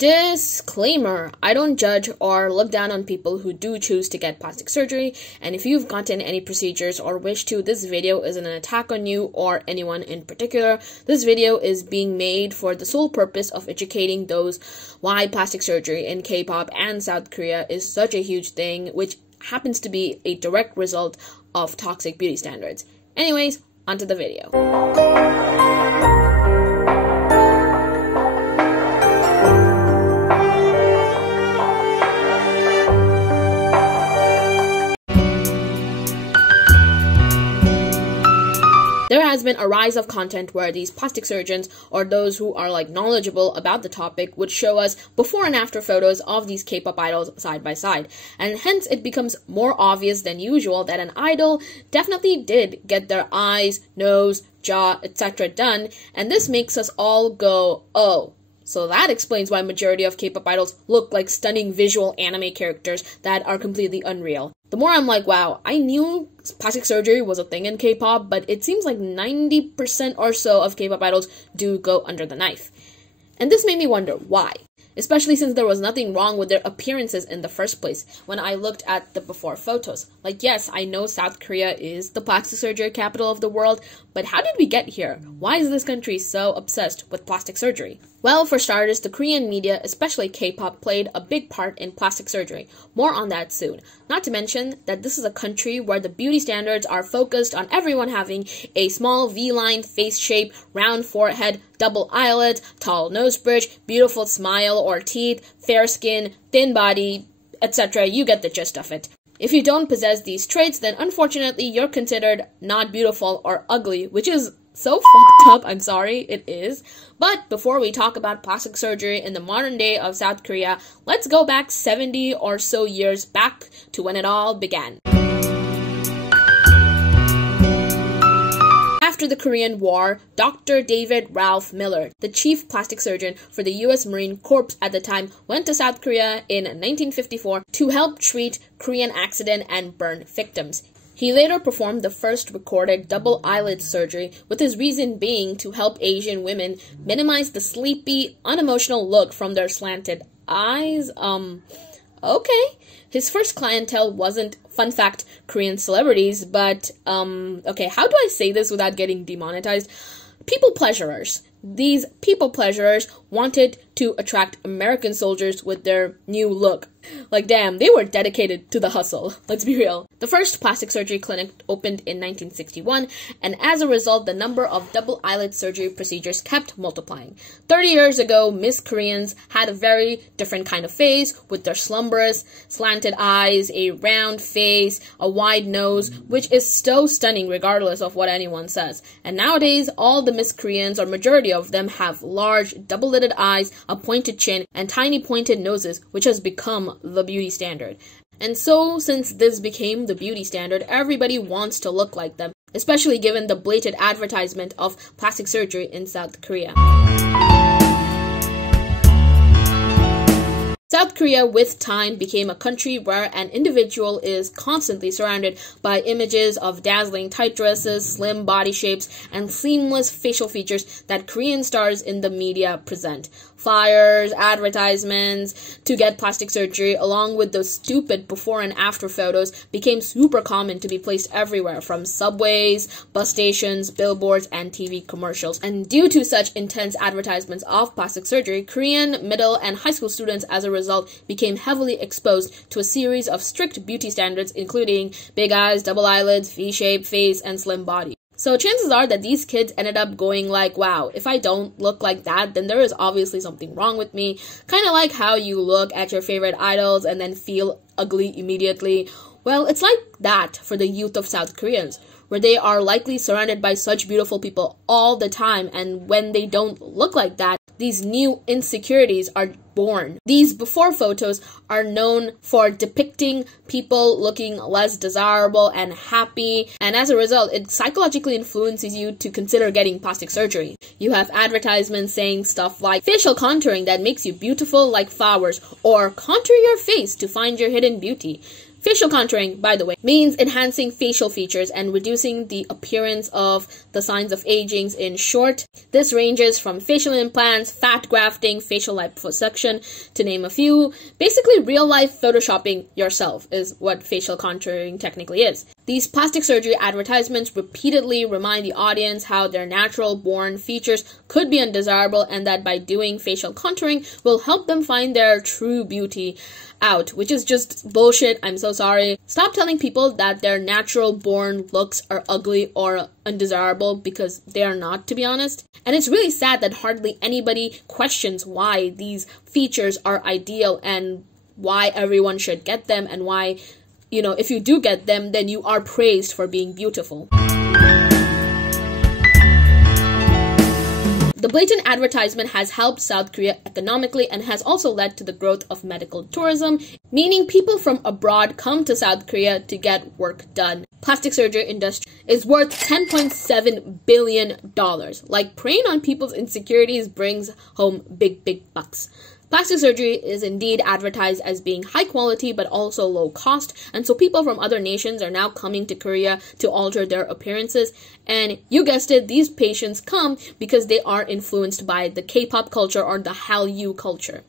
Disclaimer, I don't judge or look down on people who do choose to get plastic surgery, and if you've gotten any procedures or wish to, this video isn't an attack on you or anyone in particular. This video is being made for the sole purpose of educating those why plastic surgery in K-pop and South Korea is such a huge thing, which happens to be a direct result of toxic beauty standards. Anyways, onto the video. There has been a rise of content where these plastic surgeons or those who are knowledgeable about the topic would show us before and after photos of these K-pop idols side by side, and hence it becomes more obvious than usual that an idol definitely did get their eyes, nose, jaw, etc. done, and this makes us all go, oh. So that explains why majority of K-pop idols look like stunning visual anime characters that are completely unreal. The more I'm like, wow, I knew plastic surgery was a thing in K-pop, but it seems like 90% or so of K-pop idols do go under the knife. And this made me wonder why, especially since there was nothing wrong with their appearances in the first place when I looked at the before photos. Yes, I know South Korea is the plastic surgery capital of the world, but how did we get here? Why is this country so obsessed with plastic surgery? Well, for starters, the Korean media, especially K-pop, played a big part in plastic surgery. More on that soon. Not to mention that this is a country where the beauty standards are focused on everyone having a small V-line face shape, round forehead, double eyelids, tall nose bridge, beautiful smile or teeth, fair skin, thin body, etc. You get the gist of it. If you don't possess these traits, then unfortunately you're considered not beautiful or ugly, which is so fucked up, I'm sorry, it is. But before we talk about plastic surgery in the modern day of South Korea, let's go back 70 or so years back to when it all began. After the Korean War, Dr. David Ralph Miller, the chief plastic surgeon for the U.S. Marine Corps at the time, went to South Korea in 1954 to help treat Korean accident and burn victims. He later performed the first recorded double eyelid surgery, with his reason being to help Asian women minimize the sleepy, unemotional look from their slanted eyes. Okay. His first clientele wasn't, fun fact, Korean celebrities, but, okay, how do I say this without getting demonetized? People pleasurers. These people pleasurers wanted to attract American soldiers with their new look. Damn, they were dedicated to the hustle. Let's be real. The first plastic surgery clinic opened in 1961, and as a result, the number of double eyelid surgery procedures kept multiplying. 30 years ago, Miss Koreans had a very different kind of face, with their slumberous, slanted eyes, a round face, a wide nose, which is so stunning regardless of what anyone says. And nowadays, all the Miss Koreans, or majority of them, have large, double-lidded eyes, a pointed chin, and tiny pointed noses, which has become the beauty standard. And so, since this became the beauty standard, everybody wants to look like them, especially given the blatant advertisement of plastic surgery in South Korea. South Korea, with time, became a country where an individual is constantly surrounded by images of dazzling tight dresses, slim body shapes, and seamless facial features that Korean stars in the media present. Flyers, advertisements to get plastic surgery, along with those stupid before and after photos, became super common to be placed everywhere, from subways, bus stations, billboards, and TV commercials. And due to such intense advertisements of plastic surgery, Korean middle and high school students, as a result, became heavily exposed to a series of strict beauty standards, including big eyes, double eyelids, V-shaped face, and slim body. So chances are that these kids ended up going wow, if I don't look like that, then there is obviously something wrong with me. Kind of like how you look at your favorite idols and then feel ugly immediately. Well, it's like that for the youth of South Koreans, where they are likely surrounded by such beautiful people all the time, and when they don't look like that, these new insecurities are born. These before photos are known for depicting people looking less desirable and happy, and as a result, it psychologically influences you to consider getting plastic surgery. You have advertisements saying stuff like facial contouring that makes you beautiful like flowers, or contour your face to find your hidden beauty. Facial contouring, by the way, means enhancing facial features and reducing the appearance of the signs of aging. In short, this ranges from facial implants, fat grafting, facial liposuction, to name a few. Basically, real-life photoshopping yourself is what facial contouring technically is. These plastic surgery advertisements repeatedly remind the audience how their natural-born features could be undesirable and that by doing facial contouring will help them find their true beauty out, which is just bullshit. I'm so sorry. Stop telling people that their natural-born looks are ugly or undesirable, because they are not, to be honest. And it's really sad that hardly anybody questions why these features are ideal and why everyone should get them, and why, you know, if you do get them, then you are praised for being beautiful. The blatant advertisement has helped South Korea economically and has also led to the growth of medical tourism, meaning people from abroad come to South Korea to get work done. Plastic surgery industry is worth $10.7 billion. Like, preying on people's insecurities brings home big bucks. Plastic surgery is indeed advertised as being high quality but also low cost, and so people from other nations are now coming to Korea to alter their appearances. And you guessed it, these patients come because they are influenced by the K-pop culture or the Hallyu culture.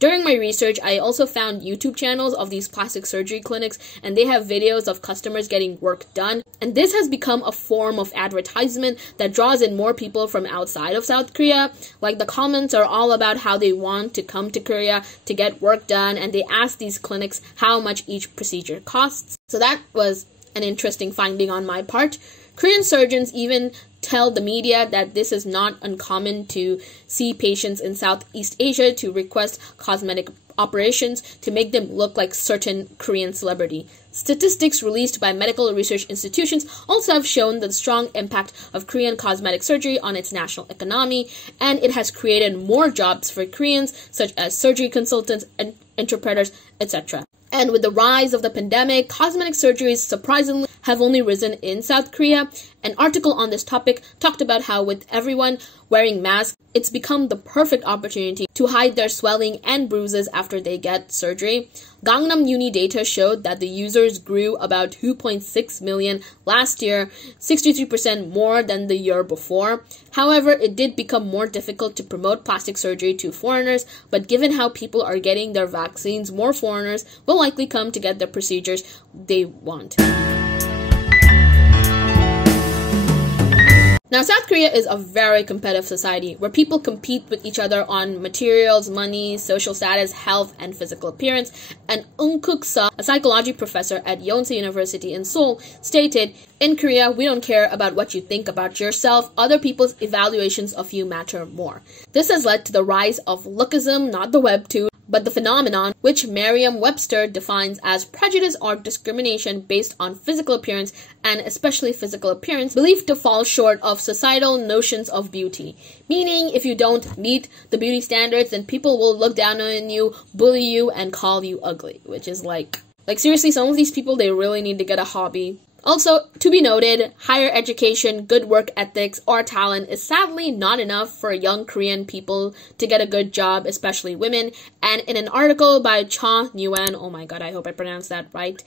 During my research, I also found YouTube channels of these plastic surgery clinics, and they have videos of customers getting work done. And this has become a form of advertisement that draws in more people from outside of South Korea. Like, the comments are all about how they want to come to Korea to get work done, and they ask these clinics how much each procedure costs. So that was an interesting finding on my part. Korean surgeons even tell the media that this is not uncommon to see patients in Southeast Asia to request cosmetic operations to make them look like certain Korean celebrity. Statistics released by medical research institutions also have shown the strong impact of Korean cosmetic surgery on its national economy, and it has created more jobs for Koreans, such as surgery consultants and interpreters, etc. And with the rise of the pandemic, cosmetic surgeries surprisingly have only risen in South Korea. An article on this topic talked about how with everyone wearing masks, it's become the perfect opportunity to hide their swelling and bruises after they get surgery. Gangnam Uni data showed that the users grew about 2.6 million last year, 63% more than the year before. However, it did become more difficult to promote plastic surgery to foreigners, but given how people are getting their vaccines, more foreigners will likely come to get the procedures they want. Now, South Korea is a very competitive society where people compete with each other on materials, money, social status, health, and physical appearance. And Eun Kuk-seo, a psychology professor at Yonsei University in Seoul, stated, "In Korea, we don't care about what you think about yourself. Other people's evaluations of you matter more." This has led to the rise of lookism, not the webtoon, but the phenomenon which Merriam-Webster defines as prejudice or discrimination based on physical appearance, and especially physical appearance believed to fall short of societal notions of beauty. Meaning, if you don't meet the beauty standards, then people will look down on you, bully you, and call you ugly. Which is like seriously, some of these people, they really need to get a hobby. Also, to be noted, higher education, good work ethics, or talent is sadly not enough for young Korean people to get a good job, especially women. And in an article by Cha Nguyen, oh my god, I hope I pronounced that right,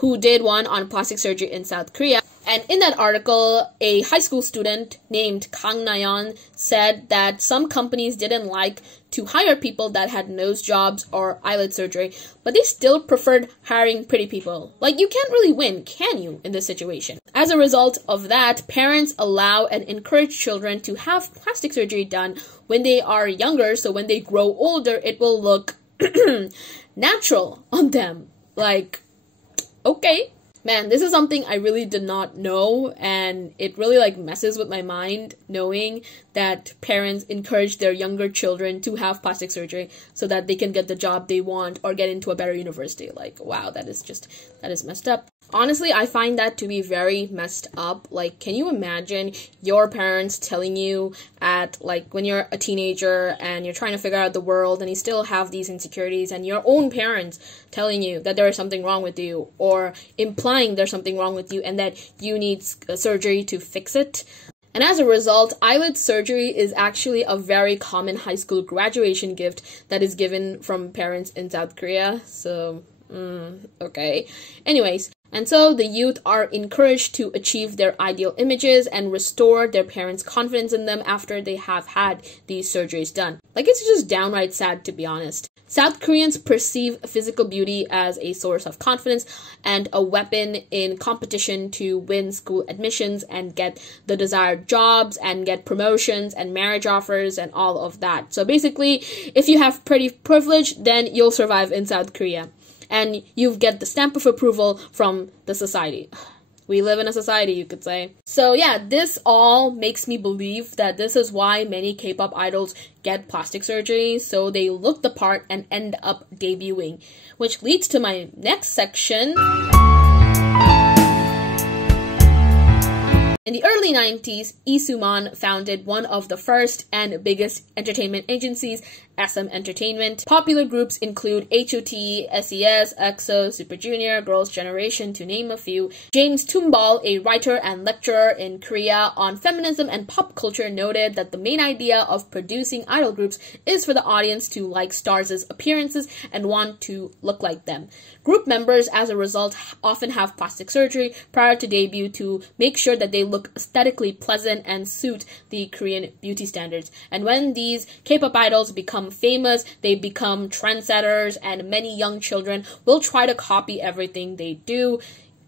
who did one on plastic surgery in South Korea. And in that article, a high school student named Kang Na-yeon said that some companies didn't like to hire people that had nose jobs or eyelid surgery, but they still preferred hiring pretty people. Like, you can't really win, can you, in this situation? As a result of that, parents allow and encourage children to have plastic surgery done when they are younger, so when they grow older, it will look natural on them. Like, okay. Man, this is something I really did not know, and it really messes with my mind knowing that parents encourage their younger children to have plastic surgery so that they can get the job they want or get into a better university. Like, wow, that is messed up. Honestly, I find that to be very messed up. Like, can you imagine your parents telling you at, when you're a teenager and you're trying to figure out the world and you still have these insecurities, and your own parents telling you that there is something wrong with you, or implying there's something wrong with you and that you need surgery to fix it? And as a result, eyelid surgery is actually a very common high school graduation gift that is given from parents in South Korea. So Okay. Anyways, and so the youth are encouraged to achieve their ideal images and restore their parents' confidence in them after they have had these surgeries done. Like, it's just downright sad, to be honest. South Koreans perceive physical beauty as a source of confidence and a weapon in competition to win school admissions and get the desired jobs and get promotions and marriage offers and all of that. So basically, if you have pretty privilege, then you'll survive in South Korea. And you get the stamp of approval from the society. We live in a society, you could say. So yeah, this all makes me believe that this is why many K-pop idols get plastic surgery, so they look the part and end up debuting. Which leads to my next section. In the early 90s, Lee Soo-man founded one of the first and biggest entertainment agencies, SM Entertainment. Popular groups include H.O.T., SES, EXO, Super Junior, Girls' Generation, to name a few. James Tomball, a writer and lecturer in Korea on feminism and pop culture, noted that the main idea of producing idol groups is for the audience to like stars' appearances and want to look like them. Group members, as a result, often have plastic surgery prior to debut to make sure that they look aesthetically pleasant and suit the Korean beauty standards. And when these K-pop idols become famous, they become trendsetters, and many young children will try to copy everything they do.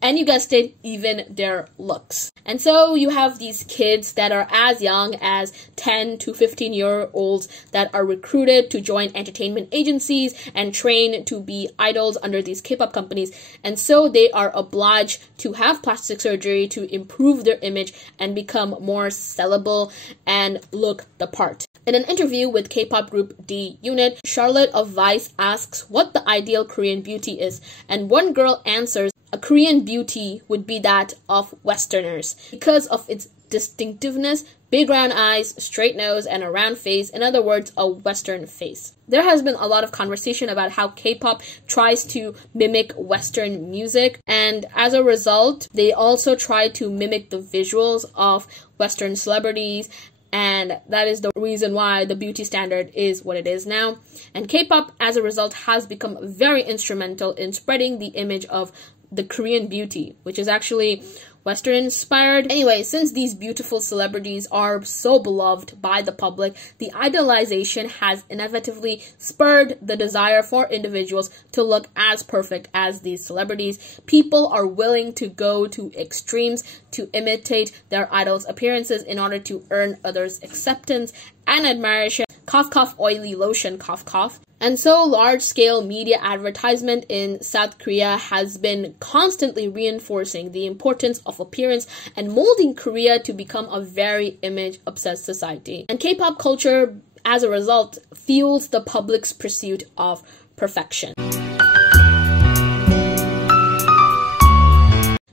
And you guessed it, even their looks. And so you have these kids that are as young as 10 to 15-year-olds that are recruited to join entertainment agencies and train to be idols under these K-pop companies. And so they are obliged to have plastic surgery to improve their image and become more sellable and look the part. In an interview with K-pop group D-Unit, Charlotte of Vice asks what the ideal Korean beauty is, and one girl answers, a Korean beauty would be that of Westerners because of its distinctiveness, big round eyes, straight nose, and a round face. In other words, a Western face. There has been a lot of conversation about how K-pop tries to mimic Western music, and as a result, they also try to mimic the visuals of Western celebrities. And that is the reason why the beauty standard is what it is now. And K-pop, as a result, has become very instrumental in spreading the image of the Korean beauty, which is actually Western inspired. Anyway, since these beautiful celebrities are so beloved by the public, the idolization has inevitably spurred the desire for individuals to look as perfect as these celebrities. People are willing to go to extremes to imitate their idols' appearances in order to earn others' acceptance and admiration. Cough, cough, oily lotion, cough, cough. And so large-scale media advertisement in South Korea has been constantly reinforcing the importance of appearance and molding Korea to become a very image-obsessed society. And K-pop culture, as a result, fuels the public's pursuit of perfection.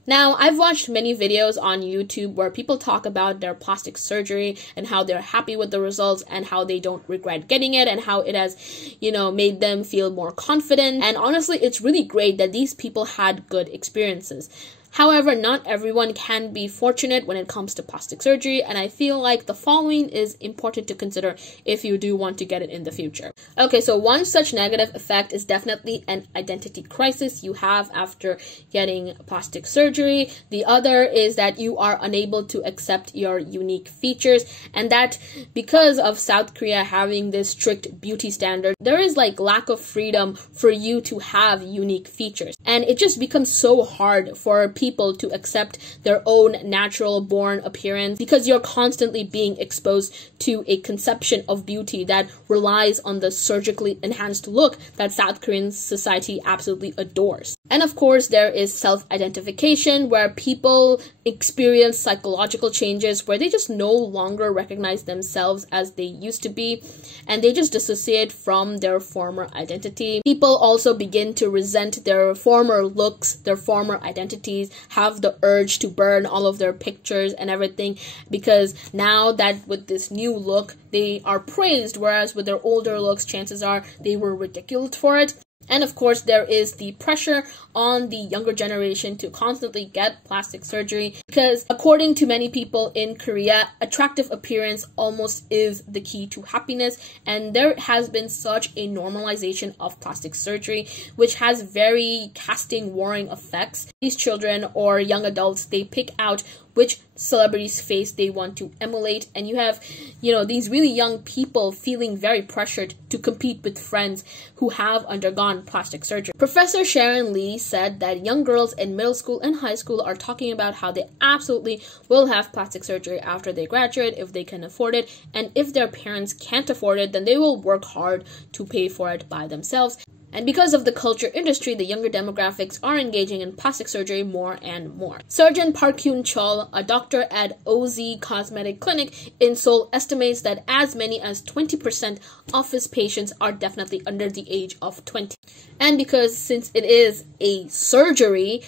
Now, I've watched many videos on YouTube where people talk about their plastic surgery and how they're happy with the results and how they don't regret getting it and how it has, made them feel more confident. And honestly, it's really great that these people had good experiences. However, not everyone can be fortunate when it comes to plastic surgery, and I feel like the following is important to consider if you do want to get it in the future. Okay, so one such negative effect is definitely an identity crisis you have after getting plastic surgery. The other is that you are unable to accept your unique features, and that because of South Korea having this strict beauty standard, there is lack of freedom for you to have unique features. And it just becomes so hard for people to accept their own natural born appearance because you're constantly being exposed to a conception of beauty that relies on the surgically enhanced look that South Korean society absolutely adores. And of course, there is self-identification, where people experience psychological changes where they just no longer recognize themselves as they used to be, and they just dissociate from their former identity. People also begin to resent their former looks, their former identities, have the urge to burn all of their pictures and everything, because now that with this new look, they are praised, whereas with their older looks, chances are they were ridiculed for it. And of course, there is the pressure on the younger generation to constantly get plastic surgery because according to many people in Korea, attractive appearance almost is the key to happiness. And there has been such a normalization of plastic surgery, which has very casting warring effects. These children or young adults, they pick out which celebrity's face they want to emulate, and you have, these really young people feeling very pressured to compete with friends who have undergone plastic surgery. Professor Sharon Lee said that young girls in middle school and high school are talking about how they absolutely will have plastic surgery after they graduate if they can afford it, and if their parents can't afford it, then they will work hard to pay for it by themselves. And because of the culture industry, the younger demographics are engaging in plastic surgery more and more. Surgeon Park Hyun-chul, a doctor at OZ Cosmetic Clinic in Seoul, estimates that as many as 20% of his patients are definitely under the age of 20. And because since it is a surgery,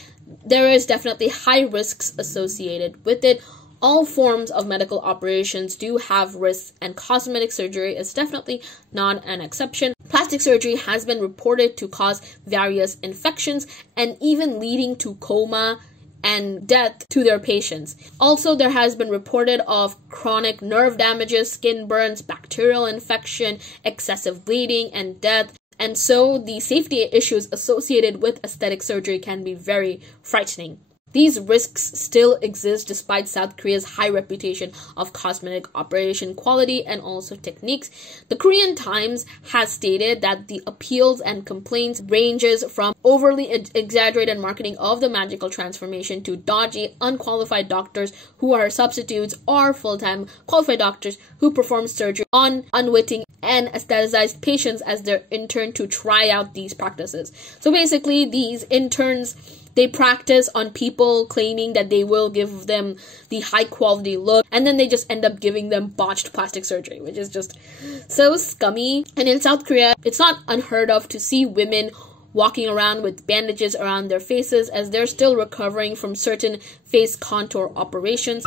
there is definitely high risks associated with it. All forms of medical operations do have risks, and cosmetic surgery is definitely not an exception. Plastic surgery has been reported to cause various infections and even leading to coma and death to their patients. Also, there has been reported of chronic nerve damages, skin burns, bacterial infection, excessive bleeding, and death. And so the safety issues associated with aesthetic surgery can be very frightening. These risks still exist despite South Korea's high reputation of cosmetic operation quality and also techniques. The Korean Times has stated that the appeals and complaints ranges from overly exaggerated marketing of the magical transformation to dodgy, unqualified doctors who are substitutes or full-time qualified doctors who perform surgery on unwitting and aestheticized patients as their intern to try out these practices. So basically, these interns, they practice on people claiming that they will give them the high quality look, and then they just end up giving them botched plastic surgery, which is just so scummy. And in South Korea, it's not unheard of to see women walking around with bandages around their faces as they're still recovering from certain face contour operations.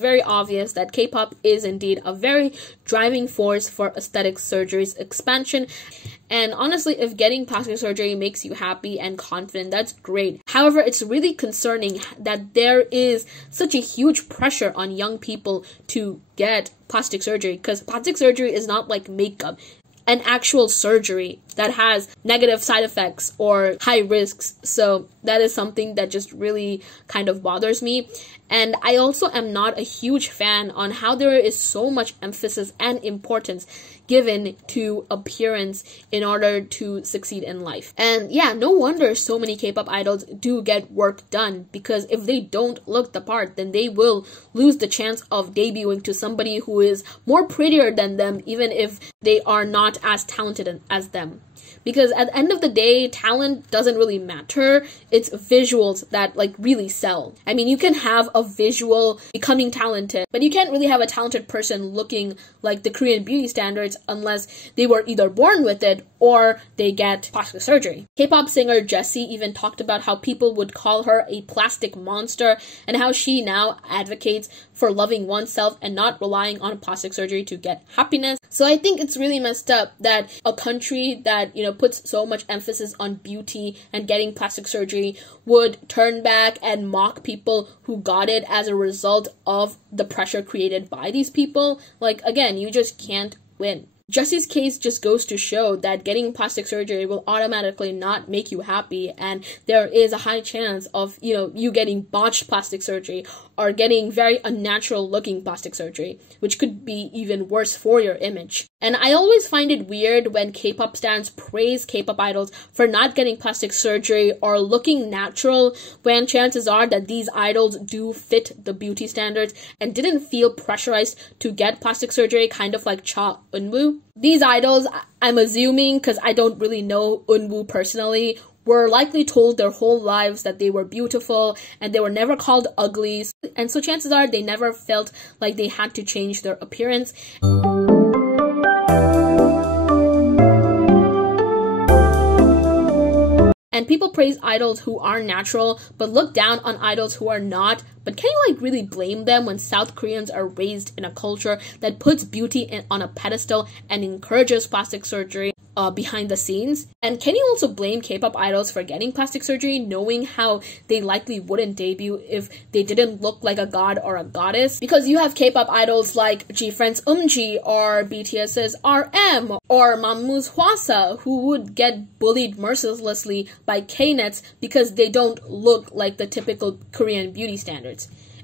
Very obvious that K-pop is indeed a very driving force for aesthetic surgery's expansion. And honestly, if getting plastic surgery makes you happy and confident, that's great. However, it's really concerning that there is such a huge pressure on young people to get plastic surgery, because plastic surgery is not like makeup. An actual surgery that has negative side effects or high risks. So that is something that just really kind of bothers me. And I also am not a huge fan on how there is so much emphasis and importance given to appearance in order to succeed in life. And yeah, no wonder so many K-pop idols do get work done, because if they don't look the part, then they will lose the chance of debuting to somebody who is more prettier than them, even if they are not as talented as them. Because at the end of the day, talent doesn't really matter. It's visuals that like really sell. I mean, you can have a visual becoming talented, but you can't really have a talented person looking like the Korean beauty standards unless they were either born with it or they get plastic surgery. K-pop singer Jessie even talked about how people would call her a plastic monster and how she now advocates for loving oneself and not relying on plastic surgery to get happiness. So I think it's really messed up that a country that, puts so much emphasis on beauty and getting plastic surgery would turn back and mock people who got it as a result of the pressure created by these people. Like, again, you just can't win. Jessie's case just goes to show that getting plastic surgery will automatically not make you happy, and there is a high chance of, you getting botched plastic surgery or getting very unnatural looking plastic surgery, which could be even worse for your image. And I always find it weird when K-pop stans praise K-pop idols for not getting plastic surgery or looking natural, when chances are that these idols do fit the beauty standards and didn't feel pressurized to get plastic surgery, kind of like Cha Eunwoo. These idols, I'm assuming, because I don't really know Eunwoo personally, were likely told their whole lives that they were beautiful and they were never called ugly. And so chances are they never felt like they had to change their appearance. And people praise idols who are natural, but look down on idols who are not. But can you really blame them when South Koreans are raised in a culture that puts beauty on a pedestal and encourages plastic surgery behind the scenes? And can you also blame K-pop idols for getting plastic surgery, knowing how they likely wouldn't debut if they didn't look like a god or a goddess? Because you have K-pop idols like G-Friend's Eumji or BTS's RM or Mammu's Hwasa who would get bullied mercilessly by K-nets because they don't look like the typical Korean beauty standards.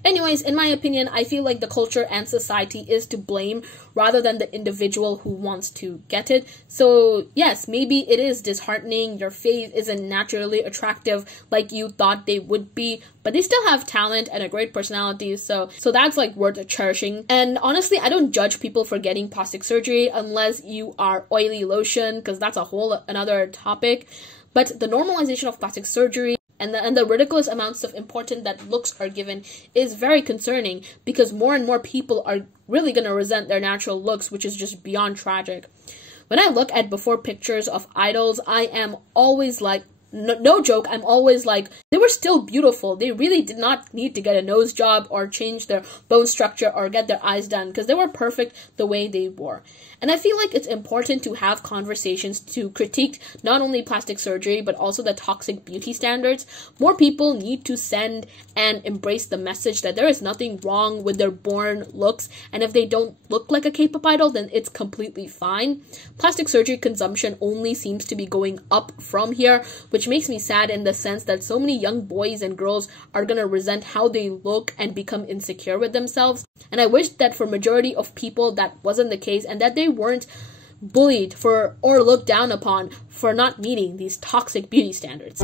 Anyways, in my opinion, I feel like the culture and society is to blame rather than the individual who wants to get it. So yes, maybe it is disheartening, your face isn't naturally attractive like you thought they would be, but they still have talent and a great personality, so that's worth cherishing. And honestly, I don't judge people for getting plastic surgery unless you are oily lotion, because that's a whole another topic. But the normalization of plastic surgery and the ridiculous amounts of importance that looks are given is very concerning, because more and more people are really going to resent their natural looks, which is just beyond tragic. When I look at before pictures of idols, I am always like, no joke, I'm always like, they were still beautiful. They really did not need to get a nose job or change their bone structure or get their eyes done, because they were perfect the way they were. And I feel like it's important to have conversations to critique not only plastic surgery, but also the toxic beauty standards. More people need to send and embrace the message that there is nothing wrong with their born looks, and if they don't look like a K-pop idol, then it's completely fine. Plastic surgery consumption only seems to be going up from here, which makes me sad in the sense that so many young boys and girls are gonna resent how they look and become insecure with themselves. And I wish that for majority of people that wasn't the case, and that they weren't bullied for or looked down upon for not meeting these toxic beauty standards.